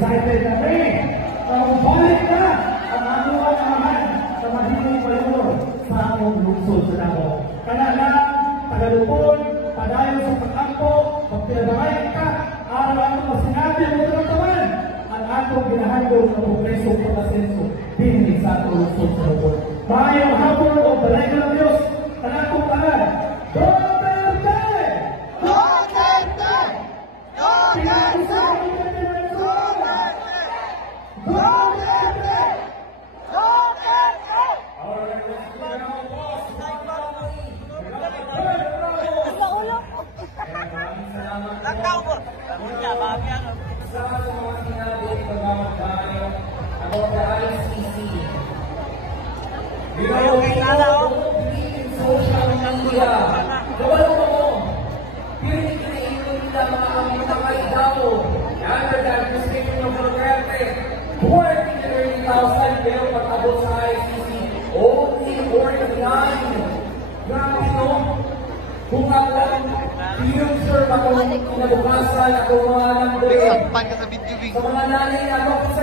excited kami na balik na ang anuang naman sa mahiling payor sa among lungsod sa Davao. Kaya lang, tagalupon, padayon sa pag-ampo, pagpinabangay ka, araw-araw na sinabi mo ito naman, ang atong ginahandog na progreso at asenso din sa atong lungsod sa Davao. Mayong hapon o balay ka ng Diyos, tanakong tangan, Duterte! Duterte! Duterte! Sa mga sinabi paggamit tayo about the ICC. You know, we all believe in social media. Gawal mo, pinag-iinit nila mga kaidao. Under the administration of Duterte, 40,000 pero pag-abot sa ICC, only 49. Grabe no? Kung ako lang, future, ako kinabukasan, ako mga nandun. Sa mga nanay, ako sa